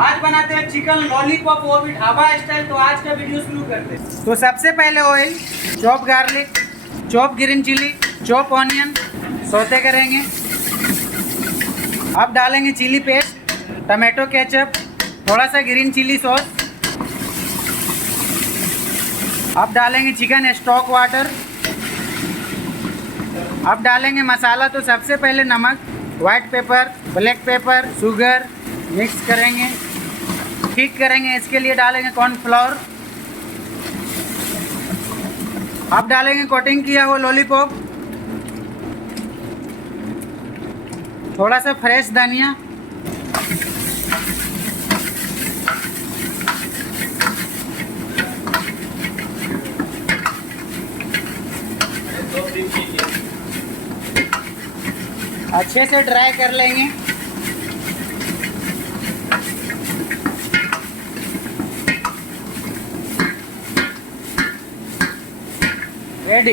आज बनाते हैं चिकन लॉलीपॉप, वो भी ढाबा स्टाइल। तो आज का वीडियो शुरू करते हैं। तो सबसे पहले oil, chop garlic, chop green chilli, chop onion saute करेंगे। अब डालेंगे चिली पेस्ट, टमाटो केचप, थोड़ा सा ग्रीन चिली सॉस। अब डालेंगे चिकन स्टॉक वाटर। अब डालेंगे मसाला। तो सबसे पहले नमक, white paper, black pepper, sugar mix करेंगे, ठीक करेंगे। इसके लिए डालेंगे कॉर्नफ्लोर। अब डालेंगे कोटिंग किया हुआ लॉलीपॉप, थोड़ा सा फ्रेश धनिया, अच्छे से ड्राई कर लेंगे। रेडी।